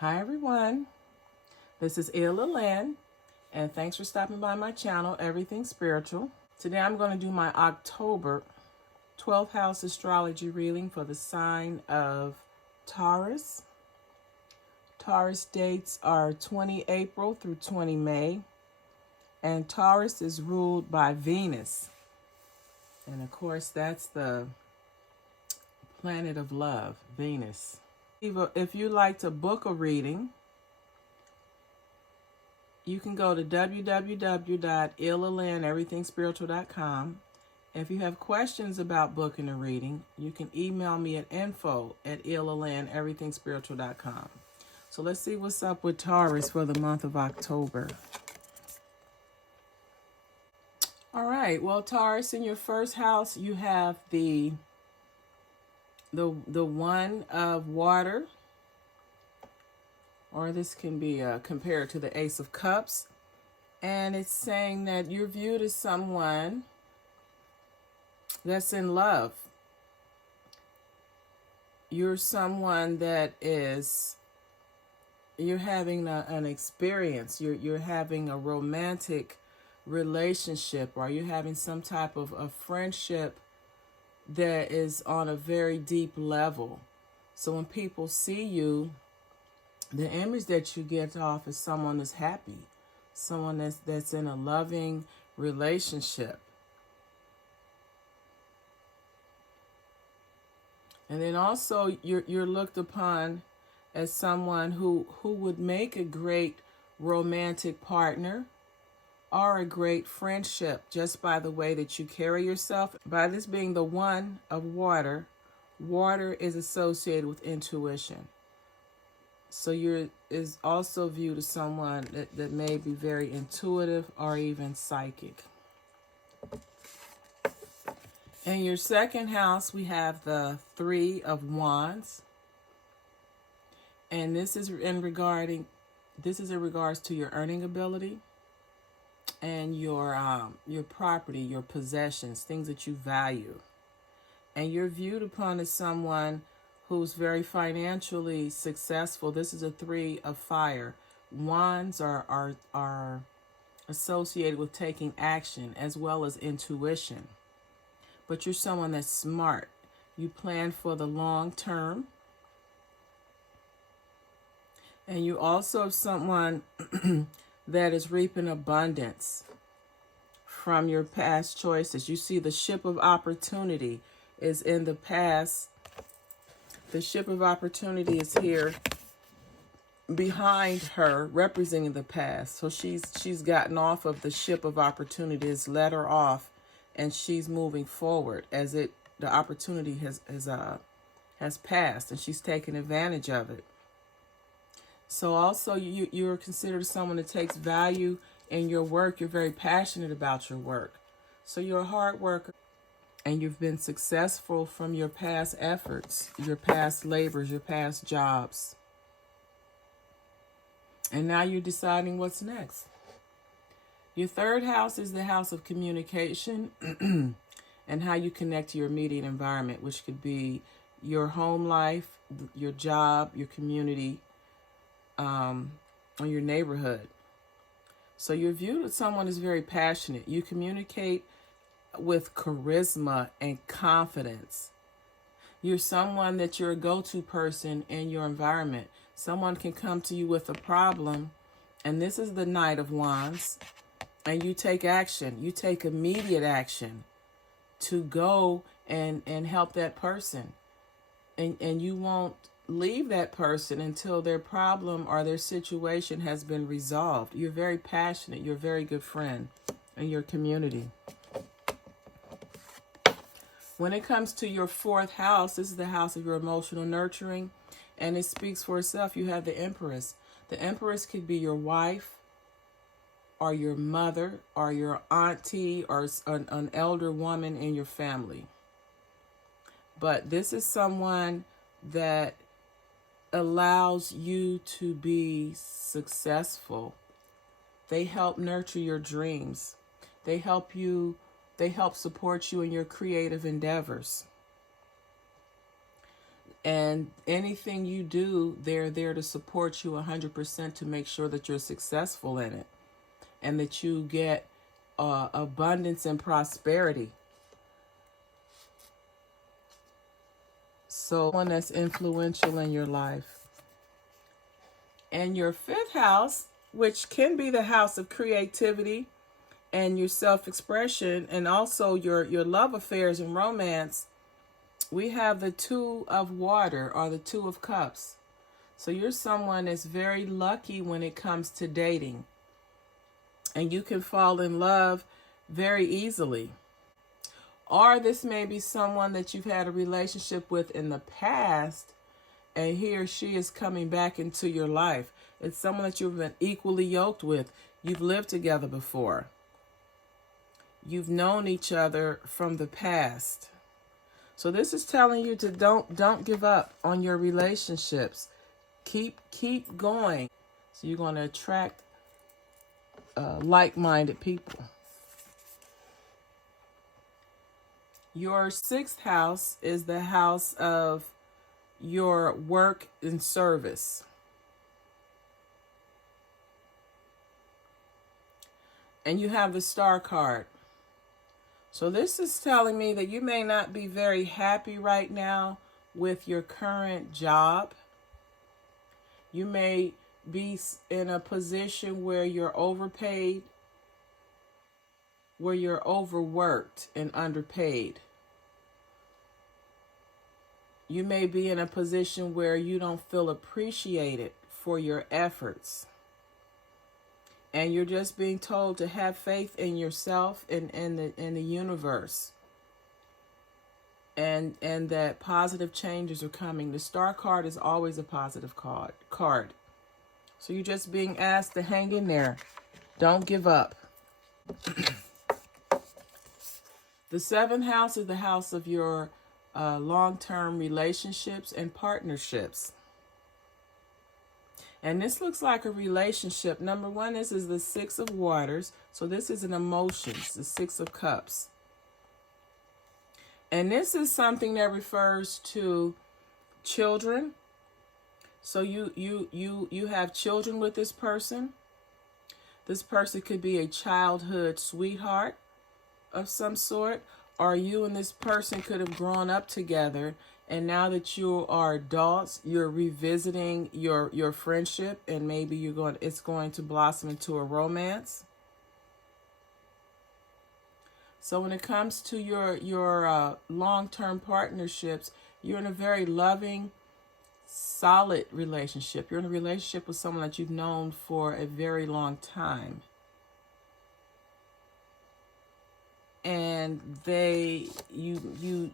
Hi everyone, this is Illa Lynn, and thanks for stopping by my channel, Everything Spiritual. Today I'm going to do my October 12th house astrology reading for the sign of Taurus. Taurus dates are 20 April through 20 May, and Taurus is ruled by Venus. And of course, that's the planet of love, Venus. If you'd like to book a reading, you can go to www.illalandeverythingspiritual.com. If you have questions about booking a reading, you can email me at info@illalandeverythingspiritual.com. So let's see what's up with Taurus for the month of October. All right, well, Taurus, in your first house, you have the one of water, or this can be compared to the Ace of Cups. And it's saying that you're viewed as someone that's in love. You're someone that you're having an experience. You're having a romantic relationship, or you're having some type of a friendship that is on a very deep level. So when people see you, the image that you get off is someone that's happy, someone that's in a loving relationship. And then also you're looked upon as someone who would make a great romantic partner or a great friendship just by the way that you carry yourself. By this being the one of water, water is associated with intuition. So is also viewed as someone that may be very intuitive or even psychic. In your second house, we have the Three of Wands. And this is in regards to your earning ability and your property, your possessions, things that you value. And you're viewed upon as someone who's very financially successful. This is a Three of Fire. Wands are associated with taking action as well as intuition. But you're someone that's smart. You plan for the long term. And you also someone that is reaping abundance from your past choices. You see the ship of opportunity is in the past. The ship of opportunity is here behind her, representing the past. So she's gotten off of the ship of opportunity. It's let her off, and she's moving forward as the opportunity has passed, and she's taken advantage of it. So also you're considered someone that takes value in your work. You're very passionate about your work. So you're a hard worker, and you've been successful from your past efforts, your past labors, your past jobs. And now you're deciding what's next. Your third house is the house of communication and how you connect to your immediate environment, which could be your home life, your job, your community, or your neighborhood. So you're viewed as someone who's very passionate. You communicate with charisma and confidence. You're someone that you're a go-to person in your environment. Someone can come to you with a problem, and this is the Knight of Wands, and you take action. You take immediate action to go and help that person. And you won't leave that person until their problem or their situation has been resolved. You're very passionate. You're a very good friend in your community. When it comes to your fourth house, this is the house of your emotional nurturing, and it speaks for itself. You have the Empress. The Empress could be your wife or your mother or your auntie or an elder woman in your family. But this is someone that allows you to be successful. They help nurture your dreams. They help support you in your creative endeavors. And anything you do, they're there to support you 100% to make sure that you're successful in it and that you get abundance and prosperity. So, one that's influential in your life. And your fifth house, which can be the house of creativity and your self-expression, and also your love affairs and romance, we have the Two of Water, or the Two of Cups. So you're someone that's very lucky when it comes to dating. And you can fall in love very easily. Or this may be someone that you've had a relationship with in the past, and he or she is coming back into your life. It's someone that you've been equally yoked with. You've lived together before. You've known each other from the past. So this is telling you to don't give up on your relationships. Keep going. So you're going to attract like-minded people. Your sixth house is the house of your work and service. And you have the Star card. So this is telling me that you may not be very happy right now with your current job. You may be in a position where you're overpaid, where you're overworked and underpaid. You may be in a position where you don't feel appreciated for your efforts. And you're just being told to have faith in yourself and in the universe. And that positive changes are coming. The Star card is always a positive card. So you're just being asked to hang in there. Don't give up. The seventh house is the house of your long-term relationships and partnerships. And this looks like a relationship. Number one, this is the Six of Waters. So this is an emotions, the Six of Cups. And this is something that refers to children. So you have children with this person. This person could be a childhood sweetheart of some sort, or you and this person could have grown up together, and now that you are adults, you're revisiting your friendship, and maybe it's going to blossom into a romance. So when it comes to your long-term partnerships, you're in a very loving, solid relationship. You're in a relationship with someone that you've known for a very long time. And you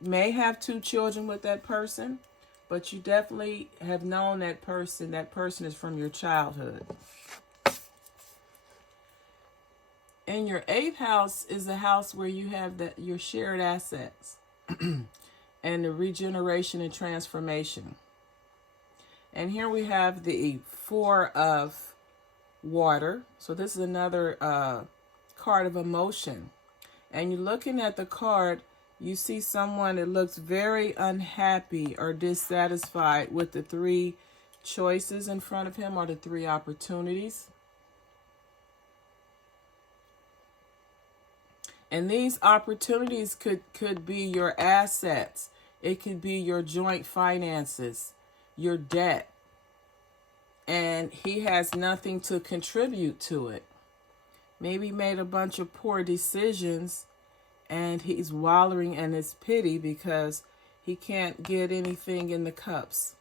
may have 2 children with that person, but you definitely have known that person. That person is from your childhood. And your 8th house is the house where you have your shared assets and the regeneration and transformation. And here we have the 4 of Water. So this is another card of emotion. And you're looking at the card, you see someone that looks very unhappy or dissatisfied with the 3 choices in front of him, or the 3 opportunities. And these opportunities could be your assets. It could be your joint finances, your debt. And he has nothing to contribute to it. Maybe he made a bunch of poor decisions, and he's wallowing in his pity because he can't get anything in the cups.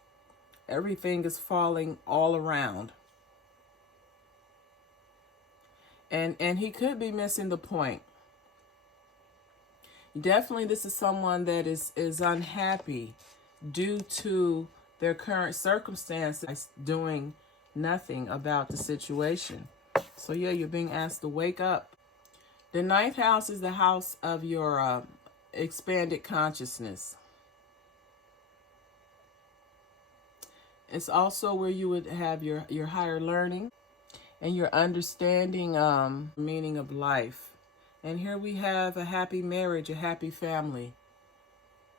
Everything is falling all around. And he could be missing the point. Definitely this is someone that is unhappy due to their current circumstances, doing nothing about the situation. So yeah, you're being asked to wake up. The 9th house is the house of your expanded consciousness. It's also where you would have your higher learning and your understanding meaning of life. And here we have a happy marriage, a happy family.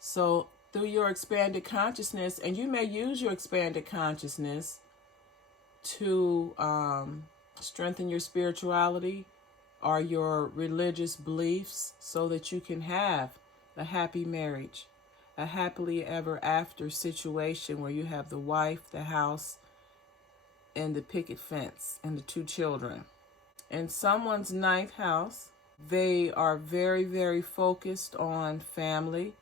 So through your expanded consciousness, and you may use your expanded consciousness to strengthen your spirituality or your religious beliefs so that you can have a happy marriage, a happily ever after situation where you have the wife, the house, and the picket fence and the 2 children. In someone's 9th house, they are very, very focused on family.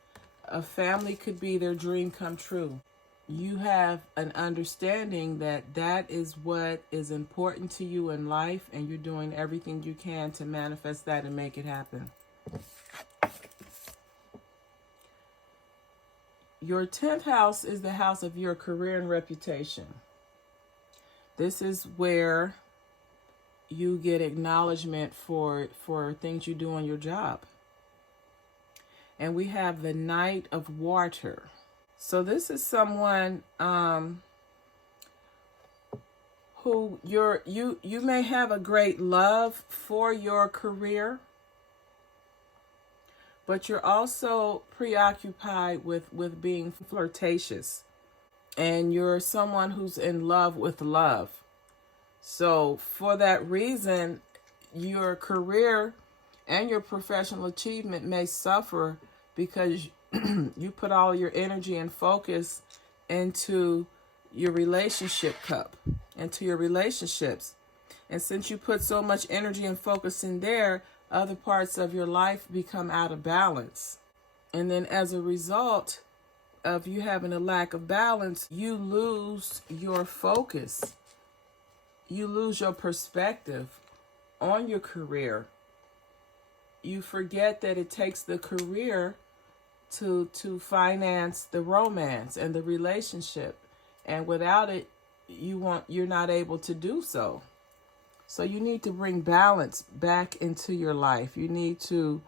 A family could be their dream come true. You have an understanding that that is what is important to you in life, and you're doing everything you can to manifest that and make it happen. Your 10th house is the house of your career and reputation. This is where you get acknowledgement for things you do on your job. And we have the Knight of Water. So this is someone who you may have a great love for your career, but you're also preoccupied with being flirtatious. And you're someone who's in love with love. So for that reason, your career and your professional achievement may suffer because you put all your energy and focus into your relationship cup, into your relationships. And since you put so much energy and focus in there, other parts of your life become out of balance. And then as a result of you having a lack of balance, you lose your focus. You lose your perspective on your career. You forget that it takes the career to finance the romance and the relationship. And without it, you're not able to do so. So you need to bring balance back into your life. You need to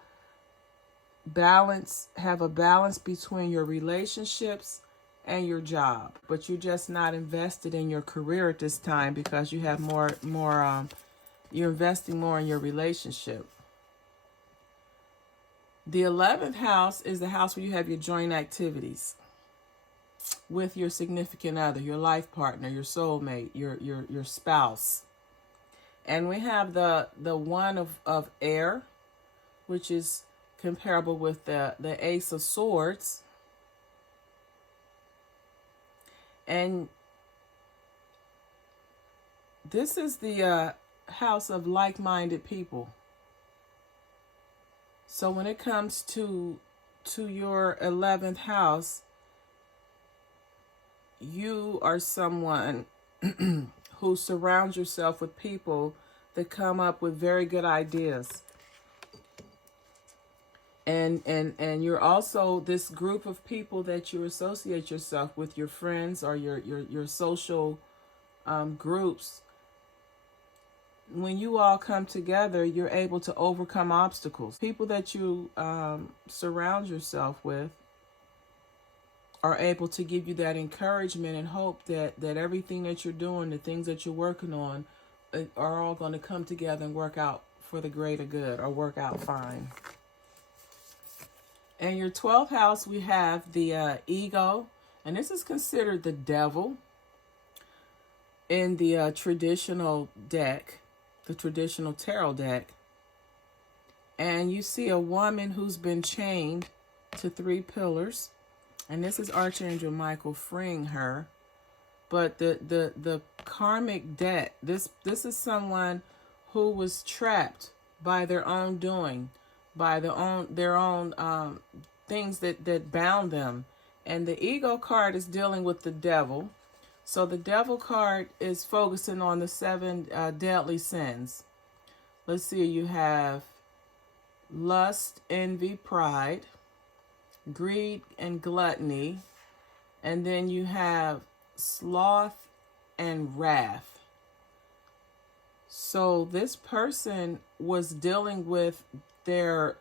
have a balance between your relationships and your job, but you're just not invested in your career at this time because you have you're investing more in your relationship. The 11th house is the house where you have your joint activities with your significant other, your life partner, your soulmate, your spouse. And we have the one of air, which is comparable with the Ace of Swords. And this is the house of like-minded people. So when it comes to your 11th house, you are someone who surrounds yourself with people that come up with very good ideas. And you're also this group of people that you associate yourself with, your friends or your social groups. When you all come together, you're able to overcome obstacles. People that you surround yourself with are able to give you that encouragement and hope that everything that you're doing, the things that you're working on, are all going to come together and work out for the greater good or work out fine. In your 12th house, we have the ego, and this is considered the devil in the traditional deck, the traditional tarot deck. And you see a woman who's been chained to 3 pillars, and this is Archangel Michael freeing her. But the karmic debt, this is someone who was trapped by their own doing, by their own things that bound them. And the ego card is dealing with the devil. So the devil card is focusing on the 7 deadly sins. Let's see, you have lust, envy, pride, greed, and gluttony. And then you have sloth and wrath. So this person was dealing with their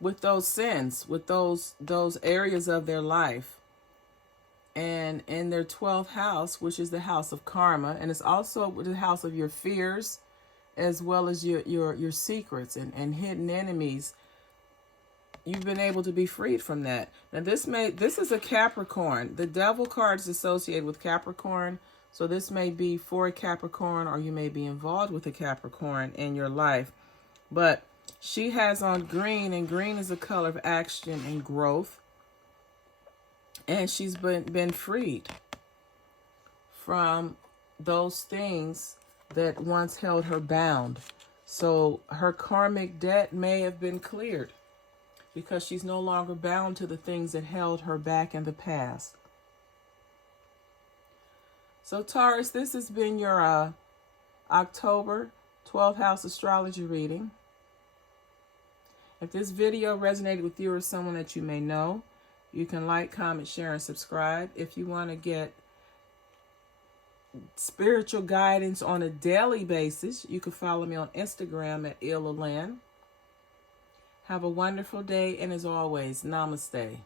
with those sins, with those areas of their life. And in their 12th house, which is the house of karma, and it's also the house of your fears, as well as your secrets and hidden enemies. you've been able to be freed from that. Now this is a Capricorn. The Devil card is associated with Capricorn. So this may be for a Capricorn, or you may be involved with a Capricorn in your life. But she has on green, and green is a color of action and growth. And she's been freed from those things that once held her bound. So her karmic debt may have been cleared because she's no longer bound to the things that held her back in the past. So Taurus, this has been your October 12th house astrology reading. If this video resonated with you or someone that you may know, you can like, comment, share, and subscribe. If you want to get spiritual guidance on a daily basis, you can follow me on Instagram at Ilalan. Have a wonderful day, and as always, namaste.